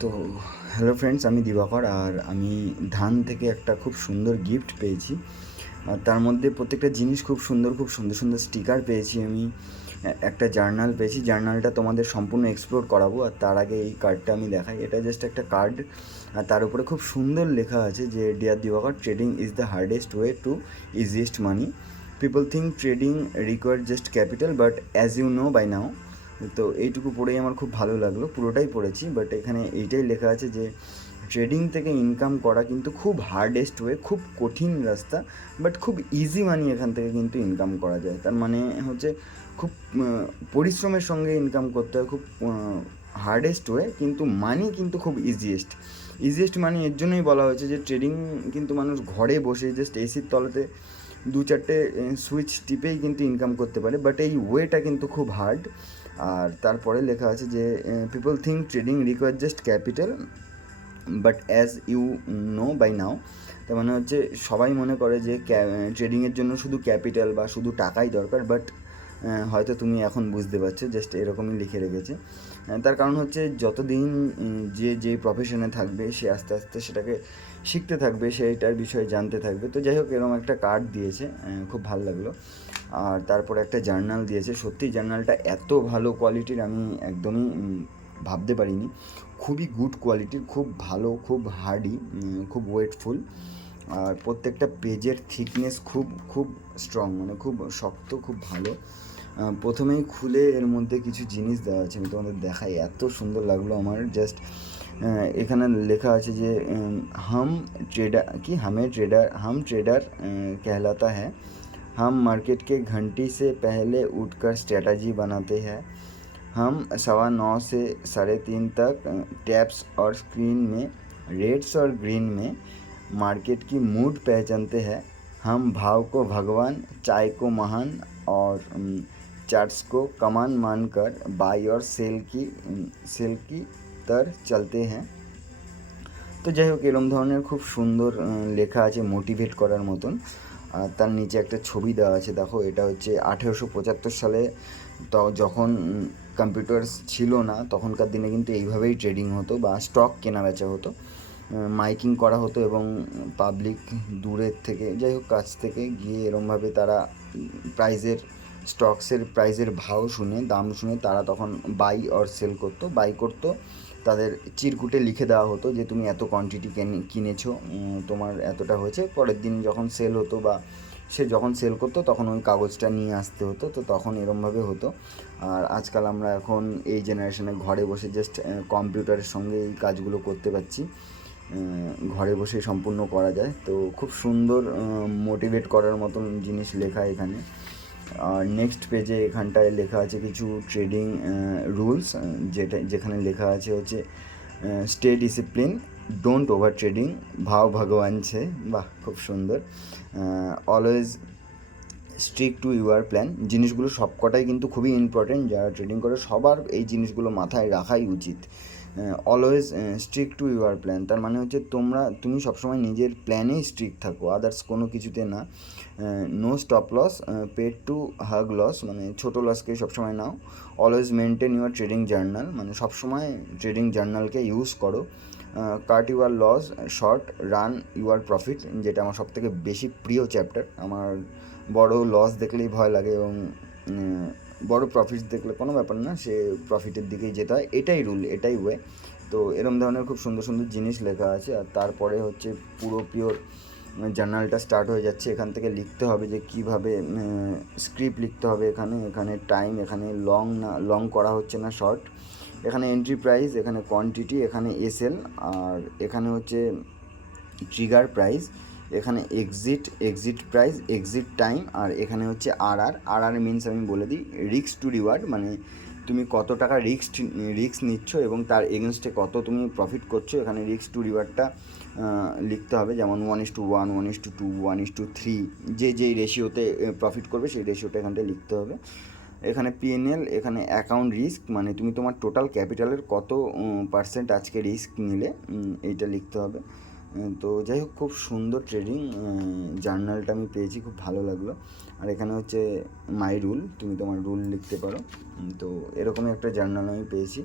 তো hello friends, আমি দিবাকর। আর আমি ধান থেকে একটা খুব সুন্দর গিফট পেয়েছি। আর তার মধ্যে প্রত্যেকটা জিনিস খুব সুন্দর, খুব সুন্দর সুন্দর স্টিকার পেয়েছি আমি। একটা জার্নাল পেয়েছি। জার্নালটা তোমাদের সম্পূর্ণ এক্সপ্লোর করাবো। আর তার আগে এই কার্ডটা আমি দেখাই। এটা জাস্ট একটা কার্ড, আর তার উপরে খুব সুন্দর লেখা আছে যে dear Dibakar, trading is the hardest way to easiest money. People think trading require just capital, but as you know by now. তো এইটুকু পড়েই আমার খুব ভালো লাগলো। পুরোটাই পড়েছি, বাট এখানে এইটাই লেখা আছে যে ট্রেডিং থেকে ইনকাম করা কিন্তু খুব হার্ডেস্ট ওয়ে, খুব কঠিন রাস্তা, বাট খুব ইজি মানি এখান থেকে কিন্তু ইনকাম করা যায়। তার মানে হচ্ছে খুব পরিশ্রমের সঙ্গে ইনকাম করতে হয়, খুব হার্ডেস্ট ওয়ে, কিন্তু মানি কিন্তু খুব ইজিয়েস্ট। ইজিয়েস্ট মানি এর জন্যই বলা হয়েছে যে ট্রেডিং কিন্তু মানুষ ঘরে বসে জাস্ট এসির তলাতে দু চারটে সুইচ টিপেই কিন্তু ইনকাম করতে পারে, বাট এই ওয়েটা কিন্তু খুব হার্ড। আর তারপরে লেখা আছে যে people think trading require just capital, but as you know by now. তার মানে হচ্ছে সবাই মনে করে যে ট্রেডিংয়ের জন্য শুধু ক্যাপিটাল বা শুধু টাকাই দরকার, বাট হয়তো তুমি এখন বুঝতে পারছো, জাস্ট এরকমই লিখে রেখেছে। তার কারণ হচ্ছে যতদিন যে প্রফেশনে থাকবে সে আস্তে আস্তে সেটাকে শিখতে থাকবে, সেইটার বিষয়ে জানতে থাকবে। তো যাই হোক, এরকম একটা কার্ড দিয়েছে, খুব ভালো লাগলো। আর তারপরে একটা জার্নাল দিয়েছে। সত্যি জার্নালটা এত ভালো কোয়ালিটির আমি একদমই ভাবতে পারিনি। খুবই গুড কোয়ালিটির, খুব ভালো, খুব হার্ডি, খুব ওয়েটফুল। আর প্রত্যেকটা পেজের থিকনেস খুব খুব স্ট্রং, মানে খুব শক্ত, খুব ভালো। প্রথমেই খুলে এর মধ্যে কিছু জিনিস দেওয়া আছে, আমি তোমাদের দেখাই, এত সুন্দর লাগলো আমার। জাস্ট এখানে লেখা আছে যে হাম ट्रेडर कहलाता है। हम मार्केट के घंटी से पहले उठकर स्ट्रेटजी बनाते हैं। हम 9:15 से 3:30 तक टैप्स और स्क्रीन में रेड्स और ग्रीन में मार्केट की मूड पहचानते हैं। हम भाव को भगवान, चाय को महान और चार्ट्स को कमान मानकर बाई और सेल की तर चलते हैं। তো যাই হোক, এরম ধরনের খুব সুন্দর লেখা আছে, মোটিভেট করার মতন। আর তার নিচে একটা ছবি দেওয়া আছে, দেখো। এটা হচ্ছে 1875 সালে, তো যখন কম্পিউটার ছিল না, তখনকার দিনে কিন্তু এইভাবেই ট্রেডিং হতো বা স্টক কেনা বেচা হতো। মাইকিং করা হতো এবং পাবলিক দূরের থেকে, যাই হোক কাছ থেকে গিয়ে এরমভাবে তারা স্টকসের প্রাইজের ভাও শুনে, দাম শুনে তারা তখন বাই অর সেল করতো। বাই করতো, তাদের চিরকুটে লিখে দেওয়া হতো যে তুমি এত কোয়ান্টিটি কিনেছো, তোমার এতটা হয়েছে। পরের দিন যখন সেল হতো বা সে যখন সেল করতো তখন ওই কাগজটা নিয়ে আসতে হতো। তো তখন এরমভাবে হতো। আর আজকাল আমরা এখন এই জেনারেশনে ঘরে বসে জাস্ট কম্পিউটারের সঙ্গে এই কাজগুলো করতে পারছি, ঘরে বসে সম্পূর্ণ করা যায়। তো খুব সুন্দর মোটিভেট করার মতন জিনিস লেখা এখানে। আর নেক্সট পেজে এখানটায় লেখা আছে কিছু ট্রেডিং রুলস, যেখানে লেখা আছে হচ্ছে stay discipline, don't over trading, ভাও ভগবান ছে। বাহ, খুব সুন্দর। Always stick to your plan. জিনিসগুলো সবকটাই কিন্তু খুবই ইম্পর্টেন্ট, যারা ট্রেডিং করে সবার এই জিনিসগুলো মাথায় রাখাই উচিত। Always stick to your plan, তার মানে হচ্ছে তুমি সবসময় নিজের প্ল্যানেই স্ট্রিক থাকো, আদার্স কোনো কিছুতে না। No stop loss, paid to hug loss, মানে ছোটো লসকে সবসময় নাও। Always maintain your trading journal, মানে সবসময় ট্রেডিং জার্নালকে ইউজ করো। Cut your loss short, run your profit, যেটা আমার সবথেকে বেশি প্রিয় চ্যাপ্টার। আমার বড় লস দেখলেই ভয় লাগে, এবং বড় প্রফিট দেখলে কোনো ব্যাপার না, সে প্রফিটের দিকেই যেতে হয়। এটাই রুল, এটাই ওয়ে। তো এরম ধরনের খুব সুন্দর সুন্দর জিনিস লেখা আছে। আর তারপরে হচ্ছে পুরো পিওর জার্নালটা স্টার্ট হয়ে যাচ্ছে। এখান থেকে লিখতে হবে যে কীভাবে স্ক্রিপ্ট লিখতে হবে। এখানে টাইম, এখানে লং করা হচ্ছে না, শর্ট। এখানে এন্ট্রি প্রাইস, এখানে কোয়ান্টিটি, এখানে এসএল, আর এখানে হচ্ছে ট্রিগার প্রাইস, এখানে এক্সিট প্রাইস, এক্সিট টাইম, আর এখানে হচ্ছে আর মিনস আমি বলে দিই রিস্ক টু রিওয়ার্ড, মানে তুমি কত টাকা রিস্ক নিচ্ছ এবং তার এগেনস্টে কত তুমি প্রফিট করছো। এখানে রিস্ক টু রিওয়ার্ডটা লিখতে হবে, যেমন 1:1, 1:2, 1:3, যেই রেশিওতে প্রফিট করবে সেই রেশিওটা এখানটায় লিখতে হবে। এখানে পিএনএল, এখানে অ্যাকাউন্ট রিস্ক, মানে তুমি তোমার টোটাল ক্যাপিটালের কত পার্সেন্ট আজকে রিস্ক নিলে, এইটা লিখতে হবে। তো যাই হোক, খুব সুন্দর ট্রেডিং জার্নালটা আমি পেয়েছি, খুব ভালো লাগলো। আর এখানে হচ্ছে মাই রুল, তুমি তোমার রুল লিখতে পারো। তো এরকমই একটা জার্নাল আমি পেয়েছি।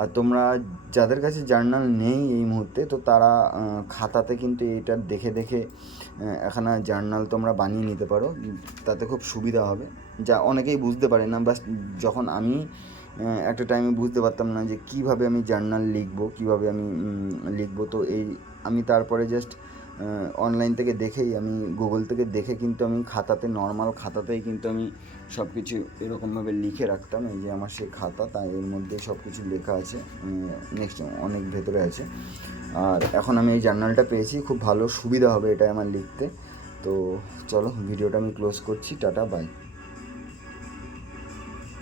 আর তোমরা যাদের কাছে জার্নাল নেই এই মুহূর্তে, তো তারা খাতাতে কিন্তু এটা দেখে দেখে একখানা জার্নাল তোমরা বানিয়ে নিতে পারো, তাতে খুব সুবিধা হবে। যা অনেকেই বুঝতে পারে না, বাস যখন আমি একটা টাইমে বুঝতে পারতাম না যে কীভাবে আমি জার্নাল লিখবো, কীভাবে আমি লিখবো। তো এই আমি তারপরে জাস্ট অনলাইন থেকে দেখেই, আমি গুগল থেকে দেখে কিন্তু আমি খাতাতে, নর্মাল খাতাতেই কিন্তু আমি সব কিছু এরকমভাবে লিখে রাখতাম। এই যে আমার সেই খাতা, তাই এর মধ্যে সব কিছু লেখা আছে, নেক্সট অনেক ভেতরে আছে। আর এখন আমি এই জার্নালটা পেয়েছি, খুব ভালো সুবিধা হবে এটাই আমার লিখতে। তো চলো, ভিডিওটা আমি ক্লোজ করছি। Tata, by.